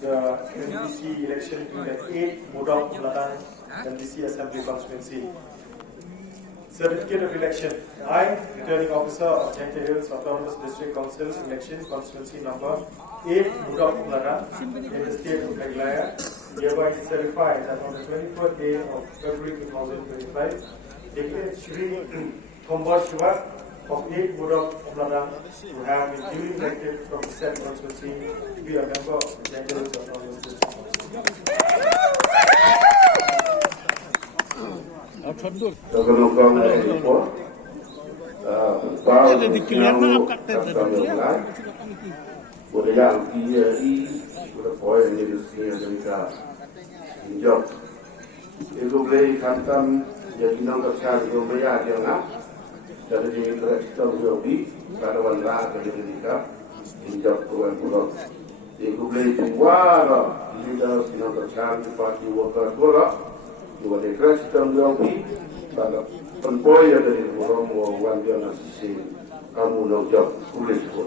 the NPP election to the 8th Moodop Umladang NPP Assembly Constituency. Certificate of election. I, Returning Officer of JHADC Autonomous District Council Election Constituency number 8 Moodop Umladang in the state of Meghalaya, hereby certify that on the 24th day of February 2025, declare Shri Thombor Shiwat of 8 Moodop Umladang who have been duly elected from the said constituency to be a member of the JHADC Autonomous District Council. Dua dekret sistem diaupi pada penpoya dari Romo Wanjana Sisi kamu nojok kulis pun.